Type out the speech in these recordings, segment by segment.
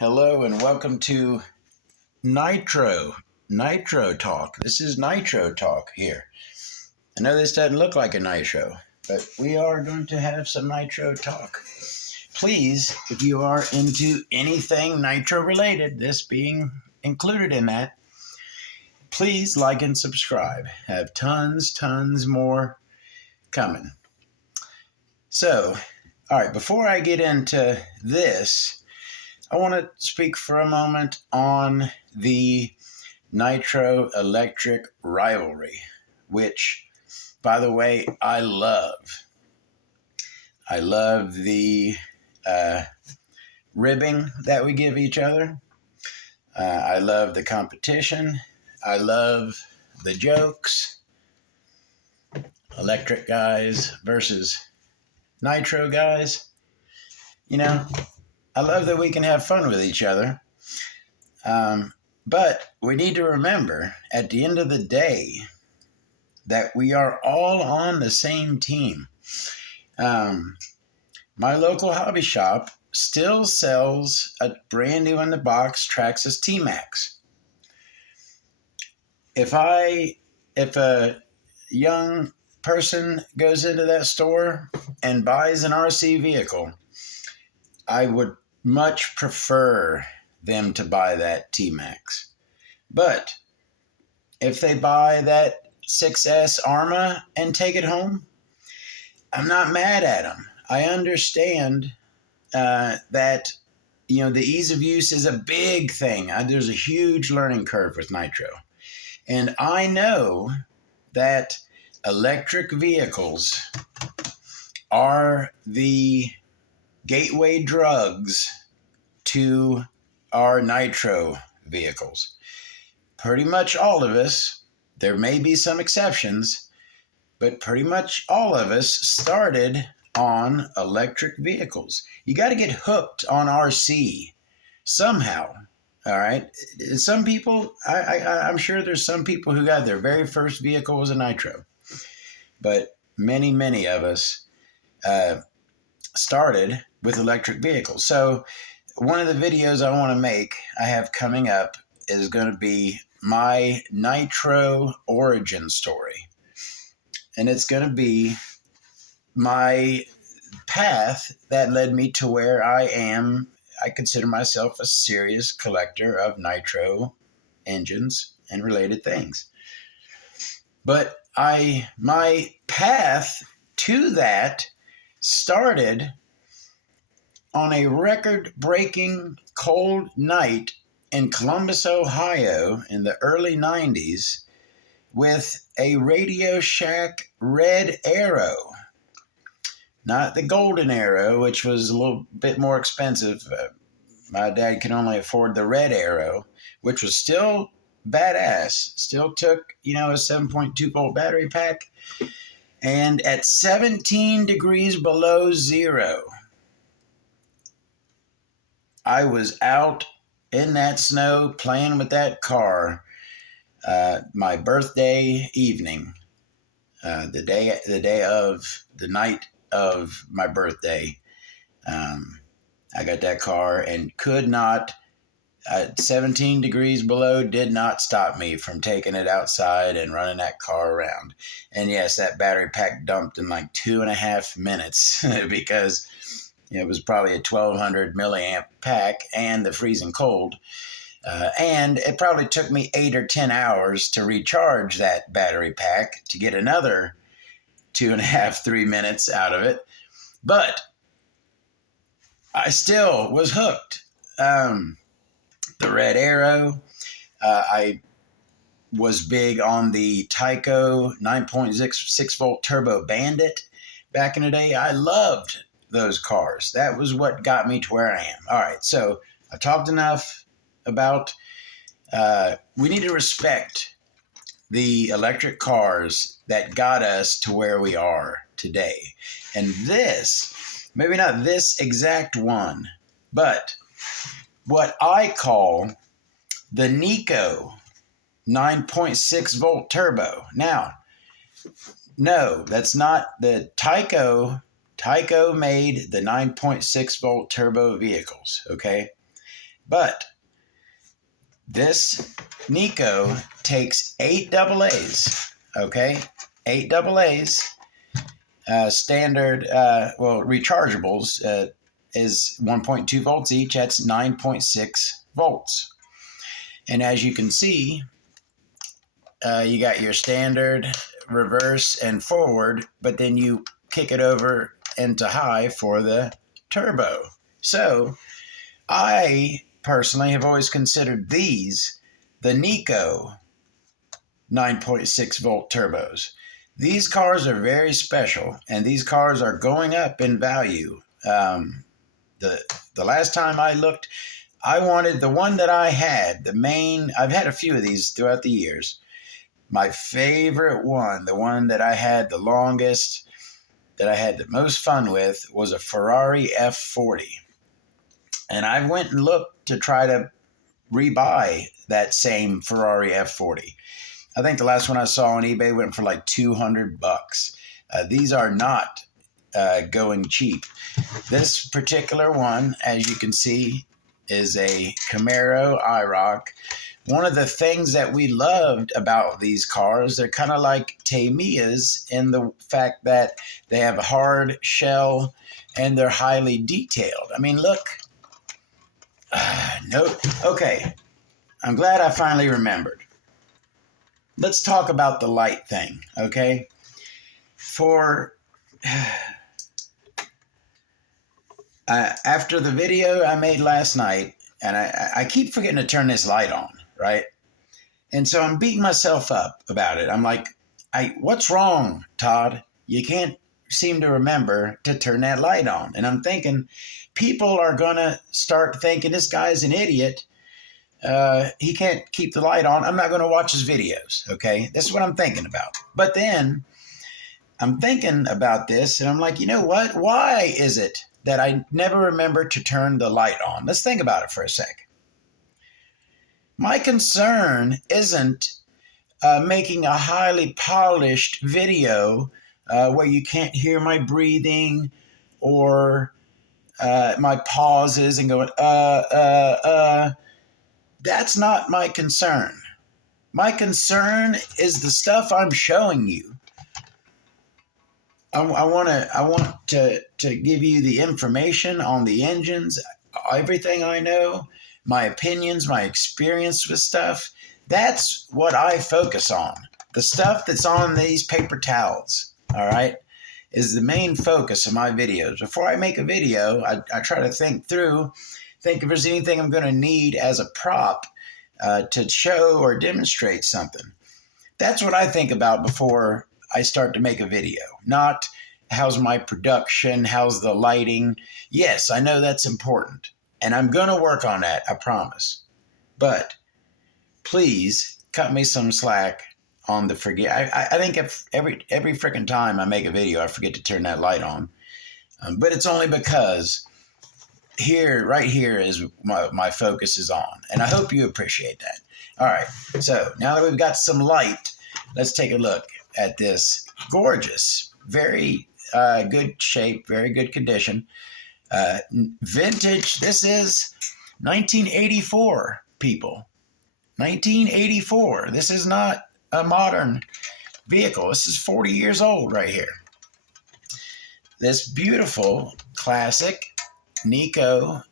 Hello and welcome to Nitro Talk. This is Nitro Talk here. I know this doesn't look like a nitro, but we are going to have some Nitro Talk. Please, if you are into anything Nitro related, this being included in that, please like and subscribe. Have tons more coming. So, all right, before I get into this, I want to speak for a moment on the Nitro electric rivalry, which, by the way, I love. I love the ribbing that we give each other. I love the competition. I love the jokes. Electric guys versus Nitro guys. You know, I love that we can have fun with each other. But we need to remember at the end of the day that we are all on the same team. My local hobby shop still sells a brand new in the box Traxxas T-Max. If a young person goes into that store and buys an RC vehicle, I would much prefer them to buy that T-Max. But if they buy that 6S Arma and take it home, I'm not mad at them. I understand that, the ease of use is a big thing. There's a huge learning curve with Nitro. And I know that electric vehicles are the gateway drugs to our Nitro vehicles. Pretty much all of us, there may be some exceptions, but pretty much all of us started on electric vehicles. You got to get hooked on RC somehow. All right. Some people, I'm sure there's some people who got their very first vehicle was a Nitro, but many of us started with electric vehicles. So one of the videos I want to make, I have coming up, is going to be my Nitro origin story. And it's going to be my path that led me to where I am. I consider myself a serious collector of Nitro engines and related things. But my path to that started on a record-breaking cold night in Columbus, Ohio in the early 90s with a Radio Shack Red Arrow. Not the Golden Arrow, which was a little bit more expensive. My dad could only afford the Red Arrow, which was still badass. Still took, a 7.2 volt battery pack. And at 17 degrees below zero, I was out in that snow playing with that car my birthday evening, the night of my birthday. I got that car and could not, at 17 degrees below, did not stop me from taking it outside and running that car around. And yes, that battery pack dumped in like 2.5 minutes because it was probably a 1200 milliamp pack and the freezing cold. And it probably took me 8 or 10 hours to recharge that battery pack to get another 2.5, 3 minutes out of it. But I still was hooked. The Red Arrow. I was big on the Tyco 9.6 volt turbo Bandit back in the day. I loved those cars. That was what got me to where I am. All right, so I've talked enough about we need to respect the electric cars that got us to where we are today. And this, maybe not this exact one, but what I call the Nico 9.6 volt turbo. Now, no, that's not the Tyco. Tyco made the 9.6 volt turbo vehicles, okay? But this Nikko takes 8 AA's, okay? 8 AA's. Standard, rechargeables is 1.2 volts each. That's 9.6 volts. And as you can see, you got your standard, reverse, and forward, but then you kick it over into high for the turbo. So I personally have always considered these the Nikko 9.6 volt turbos. These cars are very special, and these cars are going up in value. The last time I looked, I wanted the one that I had, I've had a few of these throughout the years. My favorite one, the one that I had the longest, that I had the most fun with, was a Ferrari F40. And I went and looked to try to rebuy that same Ferrari F40. I think the last one I saw on eBay went for like $200. These are not going cheap. This particular one, as you can see, is a Camaro IROC. One of the things that we loved about these cars, they're kind of like Tamiya's in the fact that they have a hard shell and they're highly detailed. I mean, look. No. Okay. I'm glad I finally remembered. Let's talk about the light thing, okay? After the video I made last night, and I keep forgetting to turn this light on, right? And so I'm beating myself up about it. I'm like, what's wrong, Todd? You can't seem to remember to turn that light on. And I'm thinking, people are going to start thinking this guy's an idiot. He can't keep the light on. I'm not going to watch his videos, okay? This is what I'm thinking about. But then I'm thinking about this, and I'm like, you know what? Why is it that I never remember to turn the light on? Let's think about it for a sec. My concern isn't making a highly polished video where you can't hear my breathing or my pauses and going, That's not my concern. My concern is the stuff I'm showing you. I want to give you the information on the engines, everything I know, my opinions, my experience with stuff. That's what I focus on. The stuff that's on these paper towels, all right, is the main focus of my videos. Before I make a video, I try to think if there's anything I'm going to need as a prop to show or demonstrate something. That's what I think about before I start to make a video, not how's my production, how's the lighting. Yes, I know that's important, and I'm going to work on that, I promise. But please cut me some slack on the forget. I think if every freaking time I make a video, I forget to turn that light on. But it's only because right here is my focus is on, and I hope you appreciate that. All right, so now that we've got some light, let's take a look at this gorgeous, very good shape, very good condition, vintage. This is 1984, people. 1984. This is not a modern vehicle. This is 40 years old right here. This beautiful classic Nikko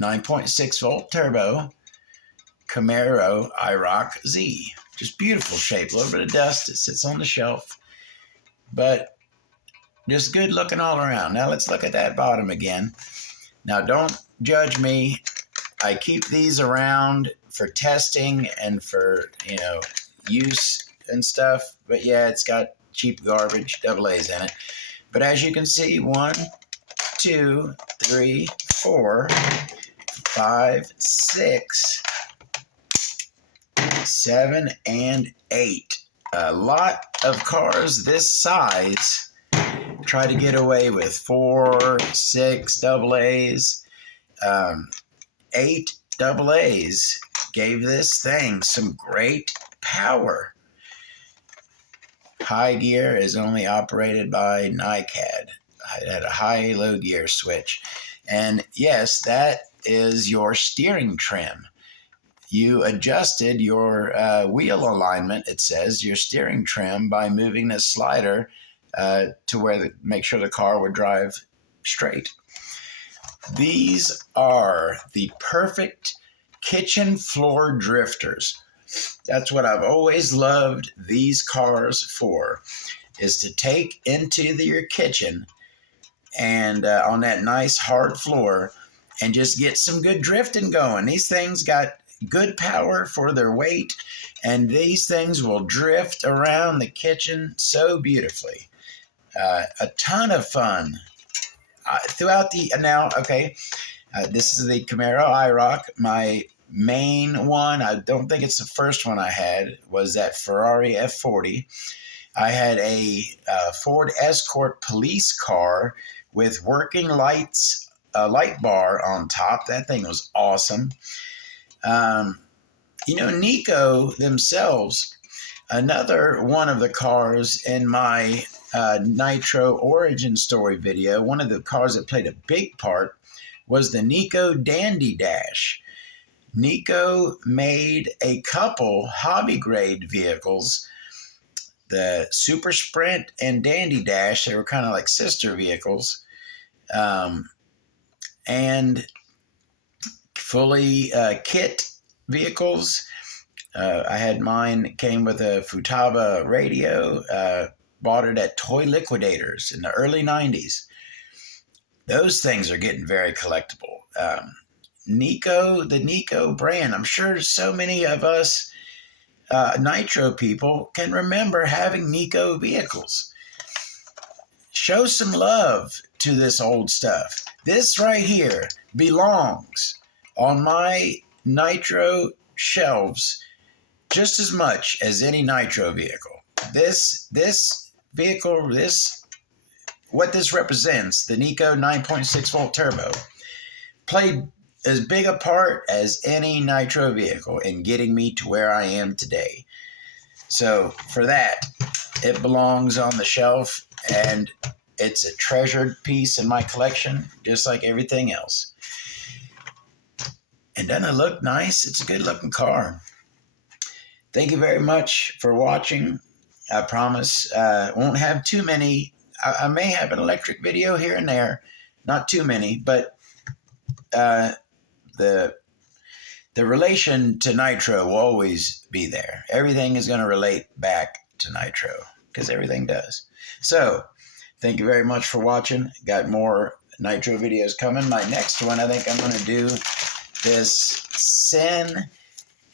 9.6 volt turbo Camaro IROC-Z. Just beautiful shape. A little bit of dust. It sits on the shelf. But just good looking all around. Now let's look at that bottom again. Now don't judge me. I keep these around for testing and for, use and stuff. But yeah, it's got cheap garbage, AA's in it. But as you can see, 1, 2, 3, 4, 5, 6, 7, and 8. A lot of cars this size try to get away with 4, 6 AA's. 8 AA's gave this thing some great power. High gear is only operated by NICAD. It had a high low gear switch. And yes, that is your steering trim. You adjusted your wheel alignment, it says, your steering trim by moving this slider to where make sure the car would drive straight. These are the perfect kitchen floor drifters. That's what I've always loved these cars for, is to take into your kitchen and on that nice hard floor and just get some good drifting going. These things got good power for their weight, and these things will drift around the kitchen so beautifully. A ton of fun throughout the this is the Camaro IROC. My main one, I don't think it's the first one I had, was that Ferrari F40. I had a Ford Escort police car with working lights, a light bar on top. That thing was awesome. Nico themselves, another one of the cars in my Nitro origin story video, one of the cars that played a big part was the Nico Dandy Dash. Nico made a couple hobby grade vehicles, the Super Sprint and Dandy Dash. They were kind of like sister vehicles, and fully kit vehicles. I had mine, came with a Futaba radio, bought it at Toy Liquidators in the early 90s. Those things are getting very collectible. Nico, the Nico brand, I'm sure so many of us Nitro people can remember having Nico vehicles. Show some love to this old stuff. This right here belongs on my Nitro shelves just as much as any Nitro vehicle. This vehicle, what this represents, the Nico 9.6 volt turbo, played as big a part as any Nitro vehicle in getting me to where I am today. So for that, it belongs on the shelf, and it's a treasured piece in my collection, just like everything else. And doesn't it look nice? It's a good looking car. Thank you very much for watching. I promise I won't have too many. I may have an electric video here and there, not too many, but the relation to Nitro will always be there. Everything is going to relate back to Nitro, because everything does. So thank you very much for watching. Got more Nitro videos coming. My next one, I think I'm going to do this Sin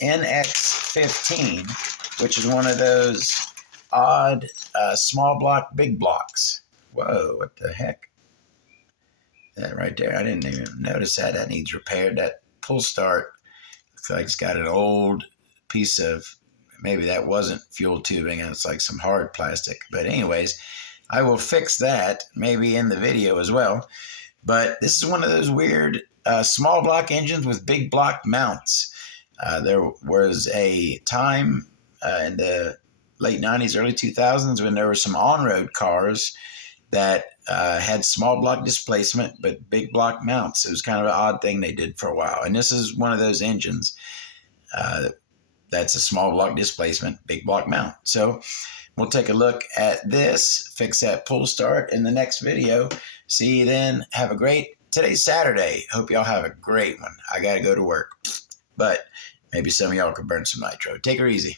NX15, which is one of those odd small block, big blocks. Whoa, what the heck? That right there, I didn't even notice that. That needs repaired. That pull start looks like it's got an old piece of, maybe that wasn't fuel tubing, and it's like some hard plastic. But anyways, I will fix that maybe in the video as well. But this is one of those weird small block engines with big block mounts. There was a time in the late 90s, early 2000s when there were some on-road cars that had small block displacement but big block mounts. It was kind of an odd thing they did for a while. And this is one of those engines that's a small block displacement, big block mount. So we'll take a look at this, fix that pull start in the next video. See you then. Have a great, today's Saturday. Hope y'all have a great one. I got to go to work. But maybe some of y'all could burn some Nitro. Take her easy.